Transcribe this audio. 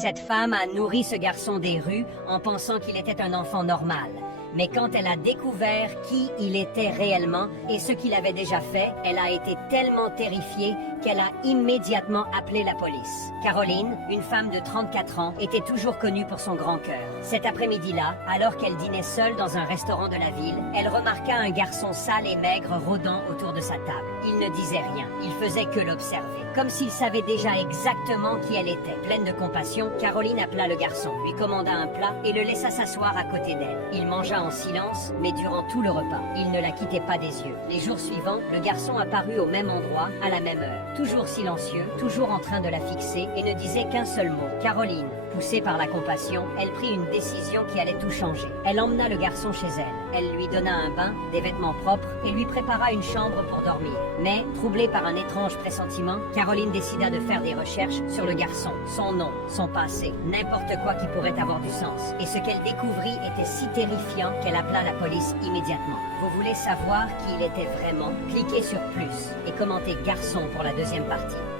Cette femme a nourri ce garçon des rues en pensant qu'il était un enfant normal. Mais quand elle a découvert qui il était réellement et ce qu'il avait déjà fait, elle a été tellement terrifiée qu'elle a immédiatement appelé la police. Caroline, une femme de 34 ans, était toujours connue pour son grand cœur. Cet après-midi-là, alors qu'elle dînait seule dans un restaurant de la ville, elle remarqua un garçon sale et maigre rôdant autour de sa table. Il ne disait rien, il faisait que l'observer, comme s'il savait déjà exactement qui elle était. Pleine de compassion, Caroline appela le garçon, lui commanda un plat et le laissa s'asseoir à côté d'elle. Il mangea en silence, mais durant tout le repas, il ne la quittait pas des yeux. Les jours suivants, le garçon apparut au même endroit, à la même heure. Toujours silencieux, toujours en train de la fixer, et ne disait qu'un seul mot. Caroline, poussée par la compassion, elle prit une décision qui allait tout changer. Elle emmena le garçon chez elle. Elle lui donna un bain, des vêtements propres, et lui prépara une chambre pour dormir. Mais, troublée par un étrange pressentiment, Caroline décida de faire des recherches sur le garçon, son nom, son passé, n'importe quoi qui pourrait avoir du sens. Et ce qu'elle découvrit était si terrifiant qu'elle appela la police immédiatement. Vous voulez savoir qui il était vraiment? Cliquez sur plus et commentez garçon pour la deuxième partie.